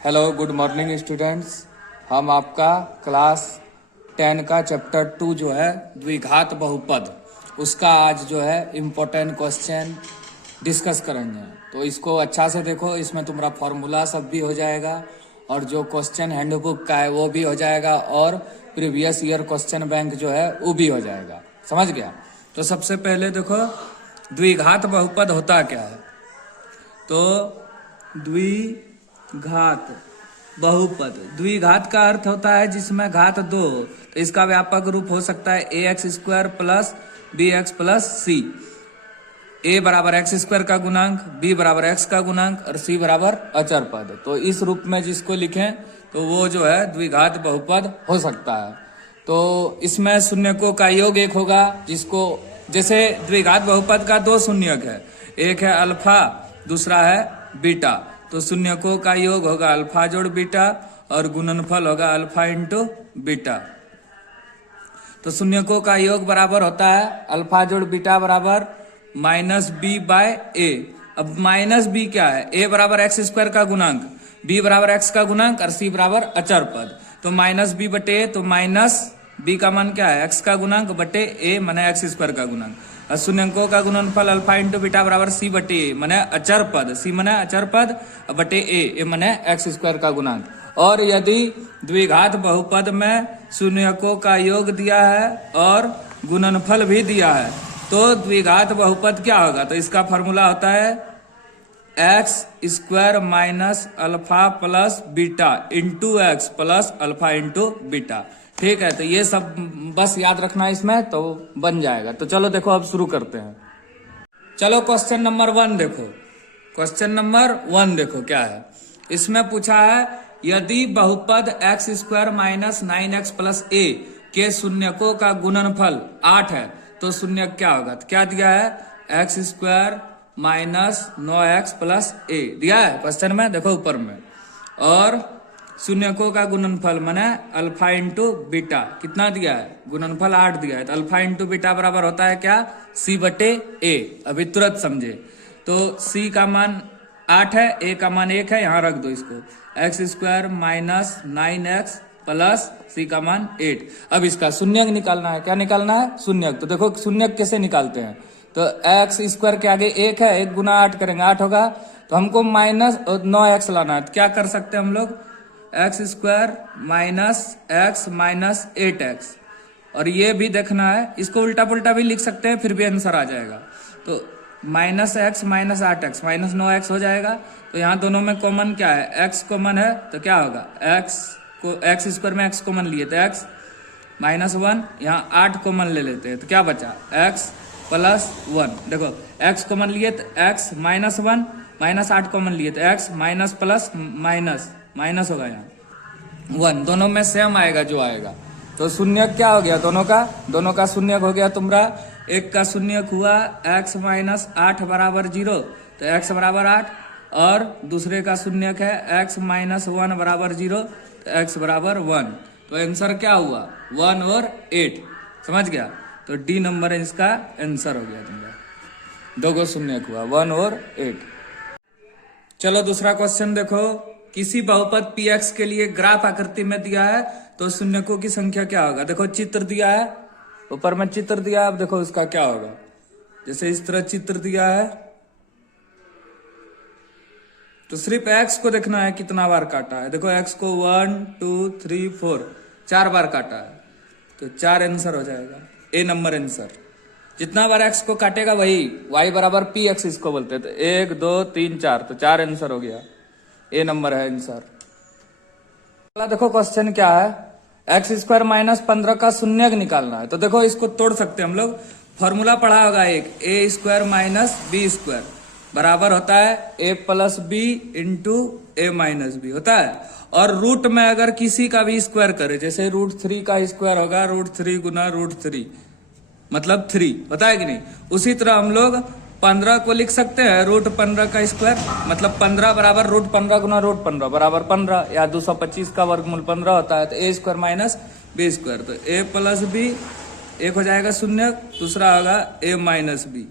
Hello good morning students. हम आपका class 10 का चैप्टर 2 जो है द्विघात बहुपद उसका आज जो है इम्पोर्टेंट क्वेश्चन डिस्कस करेंगे। तो इसको अच्छा से देखो, इसमें तुम्हारा फॉर्मूला सब भी हो जाएगा और जो क्वेश्चन हैंडबुक का है वो भी हो जाएगा और प्रीवियस ईयर क्वेश्चन बैंक जो है वो भी हो जाएगा। समझ गया? तो सबसे पहले देखो द्विघात बहुपद होता क्या है। तो द्विघात बहुपद, द्विघात का अर्थ होता है जिसमें घात दो। तो इसका व्यापक रूप हो सकता है ax² plus bx plus c। a बराबर x² का गुणांक, b बराबर x का गुणांक और c बराबर अचर पद। तो इस रूप में जिसको लिखें तो वो जो है द्विघात बहुपद हो सकता है। तो इसमें शून्यकों का योग एक होगा, जिसको जैसे द्विघात बहुपद का दो शून्यक है, एक है अल्फा दूसरा है बीटा। तो शून्यकों का योग होगा अल्फा जोड़ बीटा और गुणनफल होगा अल्फा इंटू बीटा। तो शून्यकों का योग बराबर होता है अल्फा जोड़ बीटा बराबर -b/a। अब -b क्या है? a बराबर x² का गुणांक, b बराबर x का गुणांक और c बराबर अचर पद। तो -b/a, तो -b का मान क्या है? x का गुणांक बटे a माने x² का गुणांक। और शून्यकों का गुणनफल अल्फा इंटू बीटा बराबर c/a माने अचर पद, c माने अचर पद बटे a माने x² का गुणांक। और यदि द्विघात बहुपद में शून्यकों का योग दिया है और गुणनफल भी दिया है तो द्विघात बहुपद क्या होगा? तो इसका फॉर्मूला होता है x² minus alpha plus beta into x plus alpha into beta. ठीक है, तो ये सब बस याद रखना है, इसमें तो बन जाएगा। तो चलो देखो अब शुरू करते हैं। चलो क्वेश्चन नंबर 1 देखो। क्वेश्चन नंबर 1 देखो क्या है। इसमें पूछा है यदि बहुपद x² minus 9x plus a के शून्यकों का गुणनफल 8 है तो शून्यक क्या होगा? तो क्या दिया है? x² minus 9x plus a दिया है क्वेश्चन में, देखो ऊपर में। और शून्यकों का गुणनफल माने अल्फा इंटू बीटा कितना दिया है? गुणनफल 8 दिया है। तो अल्फा इंटू बीटा बराबर होता है क्या? c/a। अभी तुरंत समझे। तो c का मान 8 है, a का मान 1 है, यहाँ रख दो इसको। x² minus 9x plus c का मान 8। अब इसका शून्यक निकालना है। क्या निकालना है? शून्यक। तो देखो शून्यक कैसे निकालते हैं। तो x² के आगे 1 है, 1 गुना 8 करेंगे 8 होगा। तो हमको माइनस 9x लाना है। तो क्या कर सकते हैं हम लोग? x² minus x minus 8x। और ये भी देखना है, इसको उल्टा पुल्टा भी लिख सकते हैं फिर भी आंसर आ जाएगा। तो -x minus 8x minus 9x हो जाएगा। तो यहाँ दोनों में कॉमन क्या है? x कॉमन है तो क्या होगा? x² में x कॉमन लिए तो x -1, यहाँ 8 कॉमन ले लेते हैं तो क्या बचा? x plus 1। देखो x कॉमन लिए तो x -1 माइनस 8 कॉमन लिए तो x माइनस प्लस माइनस होगा यहाँ 1। दोनों में सेम आएगा जो आएगा। तो शून्यक क्या हो गया? दोनों का शून्यक हो गया तुम्हारा। एक का शून्यक हुआ x माइनस 8 बराबर 0, तो x बराबर 8। और दूसरे का शून्यक है x माइनस 1 बराबर 0, तो x बराबर 1। तो आंसर क्या हुआ? 1 और 8। समझ गया? तो डी नंबर इसका आंसर हो गया तुम्हारा। दो शून्यक हुआ 1 और 8। चलो दूसरा क्वेश्चन देखो। किसी बहुपद px के लिए ग्राफ आकृति में दिया है तो शून्यकों की संख्या क्या होगा? देखो चित्र दिया है, ऊपर में चित्र दिया है। अब देखो इसका क्या होगा। जैसे इस तरह चित्र दिया है तो सिर्फ x को देखना है कितना बार काटा है। देखो x को 1 2 3 4 4 बार काटा है, तो 4 आंसर हो जाएगा। ए नंबर आंसर। जितना बार x को काटेगा वही y बराबर px इसको बोलते हैं। तो 1 2 3 4, तो 4 आंसर हो गया। ए नंबर है आंसर। देखो क्वेश्चन क्या है। x² माइनस 15 का शून्यक निकालना है। तो देखो इसको तोड़ सकते हैं हम लोग। फॉर्मूला पढ़ा होगा एक, a² माइनस b² बराबर होता है a plus b into a minus b होता है। और रूट में अगर किसी का भी स्क्वायर करे, जैसे √3 का स्क्वायर होगा √3 गुना √3 मतलब 3, होता है कि नहीं? उसी तरह हम लोग 15 को लिख सकते हैं √15 का स्क्वायर मतलब 15 बराबर √15 गुना √15 बराबर 15, या 225 का वर्गमूल 15 होता है। तो a² माइनस b², तो a प्लस b एक हो जाएगा शून्य, दूसरा होगा a माइनस b।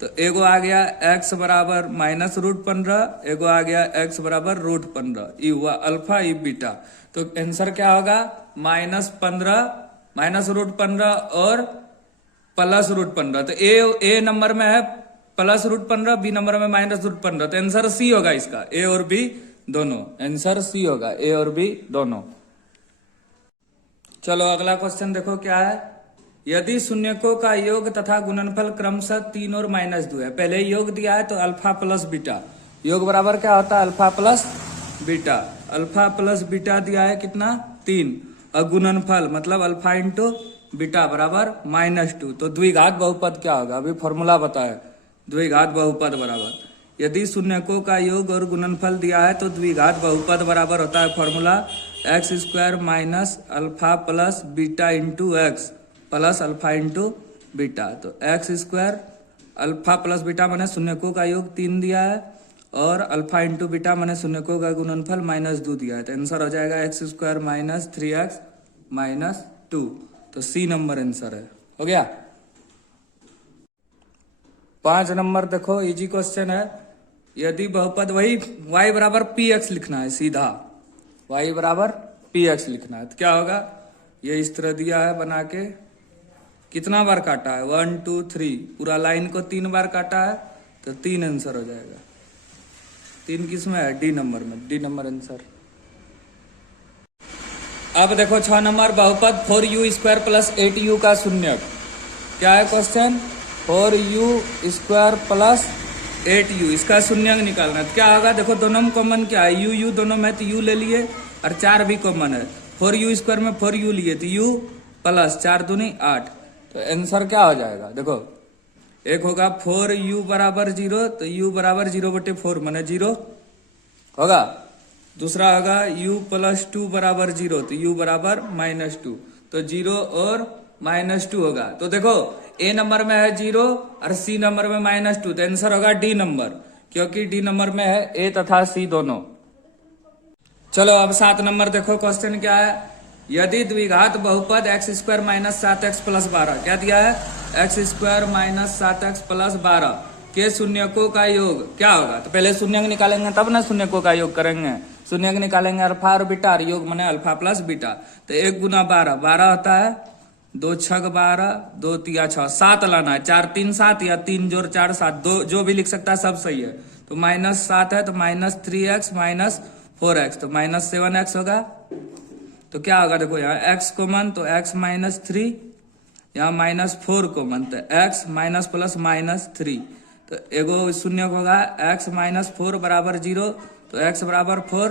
तो एगो आ गया x बराबर -√15, एगो आ गया x बराबर √15। ये हुआ अल्फा, ये बीटा। तो आंसर क्या होगा? -15 -√15 और +√15। तो ए नंबर में है +√15, बी नंबर में -√15। तो आंसर सी होगा इसका, ए और बी दोनों। आंसर सी होगा, ए और बी दोनों। चलो अगला क्वेश्चन देखो क्या है। यदि शून्यकों का योग तथा गुणनफल क्रमशः 3 और -2 है। पहले योग दिया है तो अल्फा प्लस बीटा, योग बराबर क्या होता है? Alpha plus beta. Alpha plus beta दिया है कितना? 3। और गुणनफल मतलब अल्फा इंटू बीटा बराबर -2। तो द्विघात बहुपद क्या होगा? अभी फॉर्मूला बताए। द्विघात बहुपद बराबर, यदि शून्यकों का योग और गुणनफल दिया है तो द्विघात बहुपद बराबर होता है formula x² minus alpha plus beta into x plus alpha into beta. तो x² अल्फा प्लस बीटा मैंने शून्यकों का योग 3 दिया है और अल्फा इंटू बीटा मैंने शून्यकों का गुणनफल -2 दिया है। तो आंसर हो जाएगा x² माइनस 3x माइनस 2। तो सी नंबर आंसर है। हो गया। 5 नंबर देखो, इजी क्वेश्चन है। यदि बहुपद वही y बराबर px लिखना है, सीधा y बराबर px लिखना है। तो क्या होगा? ये इस तरह दिया है बना के, कितना बार काटा है? 1 2 3, पूरा लाइन को 3 बार काटा है। तो 3 आंसर हो जाएगा। 3 किस में है? डी नंबर में, डी नंबर आंसर। अब देखो 6 नंबर, बहुपद 4u² प्लस 8u का शून्यक। क्या है क्वेश्चन? 4u² प्लस 8u, इसका शून्यक निकालना है। तो क्या होगा? देखो दोनों में कॉमन क्या है? u दोनों में, तो u ले लिए और 4 भी कॉमन है। 4u² में 4u लिए तो u प्लस 4 दूनी 8। तो आंसर क्या हो जाएगा? देखो एक होगा 4u बराबर 0, तो u बराबर 0/4 माने 0 होगा। दूसरा होगा u प्लस 2 बराबर 0, तो u बराबर -2, तो 0 और -2 होगा। तो देखो ए नंबर में है 0 और सी नंबर में -2, तो आंसर होगा डी नंबर, क्योंकि डी नंबर में है ए तथा सी दोनों। चलो अब 7 नंबर देखो, क्वेश्चन क्या है। यदि द्विघात बहुपद x² माइनस 7x प्लस 12, क्या दिया है? x² माइनस 7x प्लस 12 के शून्यकों का योग क्या होगा? तो पहले शून्यक निकालेंगे तब ना शून्यकों का योग करेंगे। शून्यक निकालेंगे अल्फा और बीटा, और योग माने अल्फा प्लस बीटा। तो 1 गुना 12, 12 होता है, 2 6 12, 2 3 6, 7 लाना है। 4 3 7 या 3 जोड़ 4 7, दो जो भी लिख सकता है सब सही है। तो -7 है तो -3x माइनस 4x, तो -7x होगा। तो क्या होगा? देखो यहाँ x कॉमन, तो x -3, यहाँ -4 कॉमन, तो x माइनस प्लस -3। तो एगो शून्य होगा x -4 बराबर 0, तो x बराबर 4।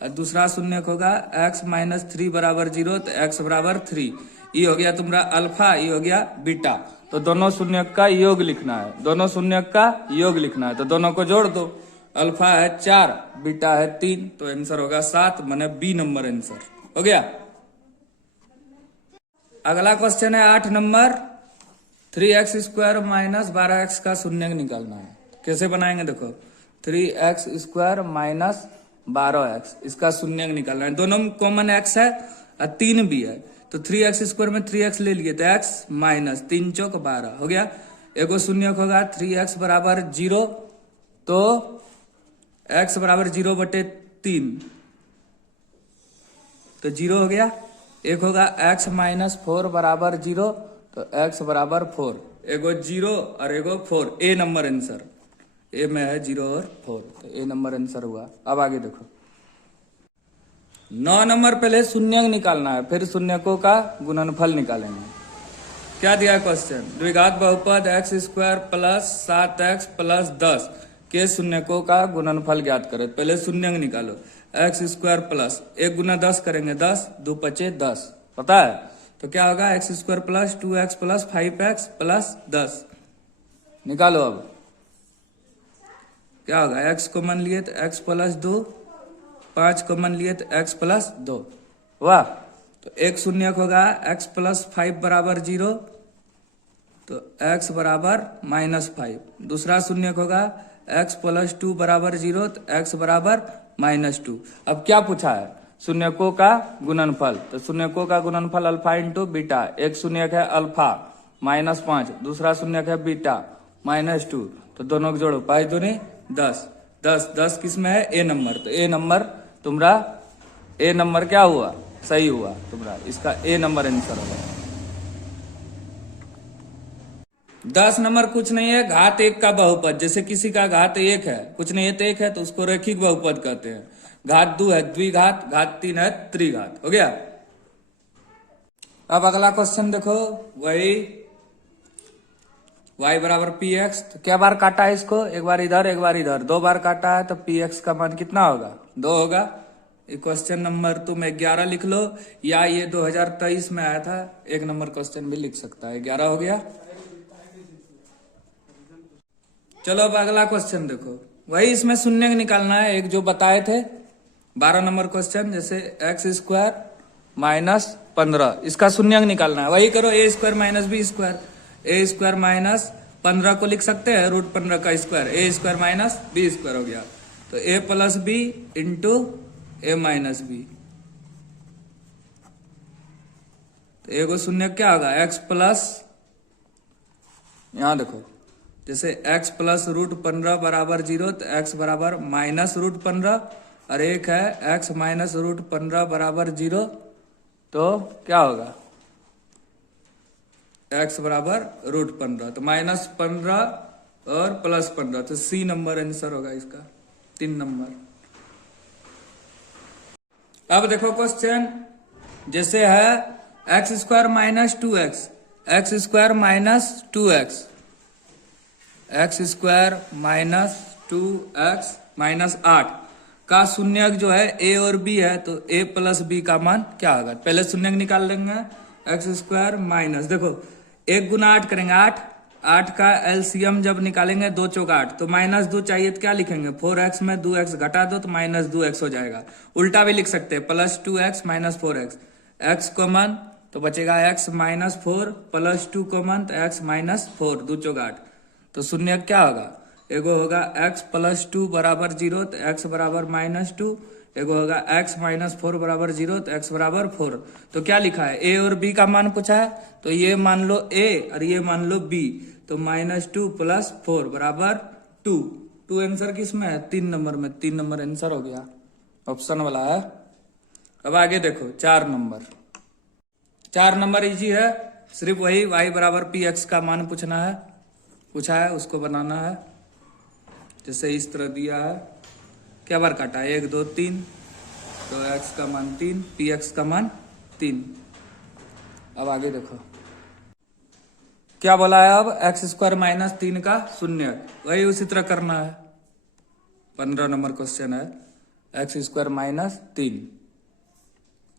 और दूसरा शून्य होगा x -3 बराबर 0, तो x बराबर 3। ये हो गया तुम्हारा अल्फा, ये हो गया बीटा। तो दोनों शून्यक का योग लिखना है, दोनों शून्यक का योग लिखना है। तो दोनों को जोड़ दो, अल्फा है 4, बीटा है 3, तो आंसर होगा 7, माने बी नंबर आंसर हो गया। अगला क्वेश्चन है 8 नंबर, 3x² माइनस 12x का शून्यक निकालना है। कैसे बनाएंगे? देखो 3x² माइनस 12x, इसका शून्यक निकालना है। दोनों में कॉमन x है और 3 भी है, तो 3x² में 3x ले लिए, तो x माइनस 3 चौक 12 हो गया। एगो शून्यक होगा 3x बराबर 0, तो x बराबर 0/3, तो 0 हो गया। एक होगा x -4 बराबर 0, तो x बराबर 4। एगो 0 और एगो 4, ए नंबर आंसर। ए में है 0 और 4, तो ए नंबर आंसर हुआ। अब आगे देखो 9 नंबर, पहले शून्यक निकालना है, फिर शून्यकों का गुणनफल निकालेंगे। क्या दिया क्वेश्चन? द्विघात बहुपद x² प्लस 7x प्लस 10 के शून्यकों का गुणनफल ज्ञात करें। पहले शून्यक निकालो, x² प्लस 1 गुना 10 करेंगे, 10 2 5 10, पता है? तो क्या होगा? x² plus 2x plus 5x plus 10 निकालो। अब क्या होगा? x कॉमन लिए तो x प्लस 2, 5 कॉमन लिए तो x प्लस 2, वाह। तो एक शून्यक होगा x प्लस 5 बराबर 0, तो x बराबर -5। दूसरा शून्यक होगा x प्लस 2 बराबर 0, तो x बराबर -2। अब क्या पूछा है? शून्यकों का गुणनफल। तो शून्यकों का गुणनफल अल्फा इंटू बीटा। एक शून्यक है अल्फा -5, दूसरा शून्यक है बीटा -2, तो दोनों को जोड़ो, 5 दूनी 10, 10 किस में है, ए नंबर, तो ए नंबर तुम्हारा, ए नंबर क्या हुआ, सही हुआ तुम्हारा, इसका ए नंबर आंसर होगा। 10 नंबर कुछ नहीं है, घात 1 का बहुपद, जैसे किसी का घात 1 है, कुछ नहीं है तो 1 है, तो उसको रैखिक बहुपद कहते हैं। घात 2 है द्विघात, घात 3 है त्रिघात, हो गया। अब अगला क्वेश्चन देखो, वही y बराबर पी एक्स, तो क्या बार काटा है इसको, एक बार इधर एक बार इधर, 2 बार काटा है, तो पी एक्स का मान कितना होगा, 2 होगा। क्वेश्चन नंबर तुम 11 लिख लो, या ये 2023 में आया था, 1 नंबर क्वेश्चन भी लिख सकता है, 11 हो गया। चलो अब अगला क्वेश्चन देखो, वही इसमें शून्य निकालना है, एक जो बताए थे 12 नंबर क्वेश्चन, जैसे x² - 15, इसका शून्य निकालना है, वही करो, a² - b², a² - 15 को लिख सकते हैं √15 का स्क्वायर, a² - b² हो गया, तो a + b into a - b, तो एगो शून्य क्या होगा, x प्लस, यहां देखो, जैसे x + √15 बराबर 0, तो x बराबर -√15, और एक है x - √15 बराबर 0, तो क्या होगा, x बराबर √15, तो -15 और +15, तो सी नंबर आंसर होगा इसका, 3 नंबर। अब देखो क्वेश्चन, जैसे है x² - 2x, x² - 2x, x² - 2x - 8 का शून्यक जो है a और b है, तो a + b का मान क्या होगा, पहले शून्यक निकाल लेंगे, x² माइनस, देखो 1 × 8 करेंगे 8 का एलसीएम जब निकालेंगे 2 × 8, तो -2 चाहिए तो क्या लिखेंगे, 4x में 2x घटा दो तो -2x हो जाएगा। उल्टा भी लिख सकते हैं, +2x - 4x, x कॉमन तो बचेगा x - 4, +2 कॉमन तो x - 4, 2 × 8, तो शून्य क्या होगा, एगो होगा x + 2 बराबर 0, तो x बराबर -2, एगो होगा x - 4 बराबर 0, तो x बराबर 4, तो क्या लिखा है, a और b का मान पूछा है, तो ये मान लो a और ये मान लो b, तो -2 + 4 बराबर 2 आंसर किस में है, 3 नंबर में, 3 नंबर आंसर हो गया, ऑप्शन वाला है। अब आगे देखो 4 नंबर, 4 नंबर इजी है, सिर्फ वही y बराबर पी एक्स का मान पूछा है, उसको बनाना है। जैसे इस तरह दिया है, क्या बार काटा है, 1 2 3, तो x का मान 3, पी एक्स का मान 3। अब आगे देखो क्या बोला है, अब x² - 3 का शून्य, वही उसी तरह करना है, 15 नंबर क्वेश्चन है, x² - 3,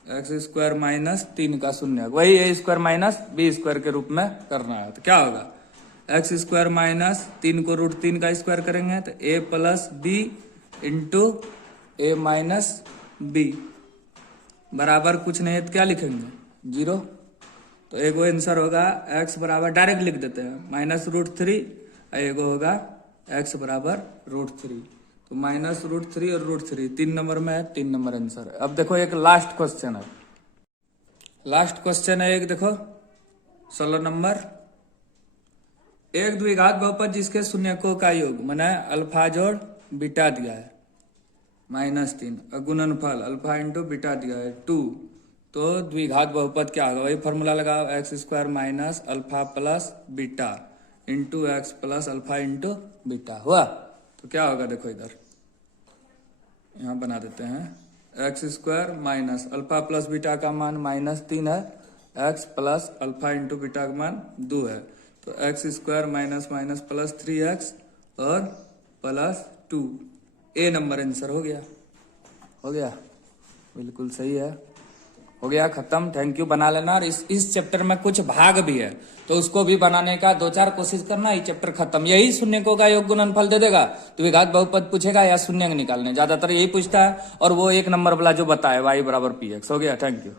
x² - 3 का शून्य, वही a² - b² के रूप में करना है, तो क्या होगा, x² - 3 को √3 का स्क्वायर करेंगे, तो a + b into a - b बराबर कुछ नहीं है तो क्या लिखेंगे, 0, तो एगो आंसर होगा x बराबर, डायरेक्ट लिख देते हैं, -√3, और एगो होगा x बराबर √3, तो -√3 और √3, 3 नंबर में है, 3 नंबर आंसर है। अब देखो एक लास्ट क्वेश्चन है, लास्ट क्वेश्चन है एक, देखो 16 नंबर, एक द्विघात बहुपद जिसके शून्यकों का योग माने अल्फा जोड़ बीटा दिया है -3, और गुणनफल अल्फा इंटू बीटा दिया है 2, तो द्विघात बहुपद क्या होगा, वही फॉर्मूला लगाओ, x² - alpha plus beta into x plus alpha into beta हुआ, तो क्या होगा, देखो इधर यहाँ बना देते हैं, x² - अल्फा प्लस बीटा का मान -3 है, x plus alpha into beta का मान 2 है, तो x² - प्लस 3x और +2, ए नंबर आंसर हो गया, बिल्कुल सही है, हो गया, खत्म। थैंक यू, बना लेना। और इस चैप्टर में कुछ भाग भी है, तो उसको भी बनाने का 2-4 कोशिश करना, ये चैप्टर खत्म। यही शून्यकों का योग गुणनफल दे देगा, द्विघात बहुपद पूछेगा या शून्य निकालने, ज्यादातर यही पूछता है, और वो 1 नंबर वाला जो बताए y बराबर px, हो गया। Thank you.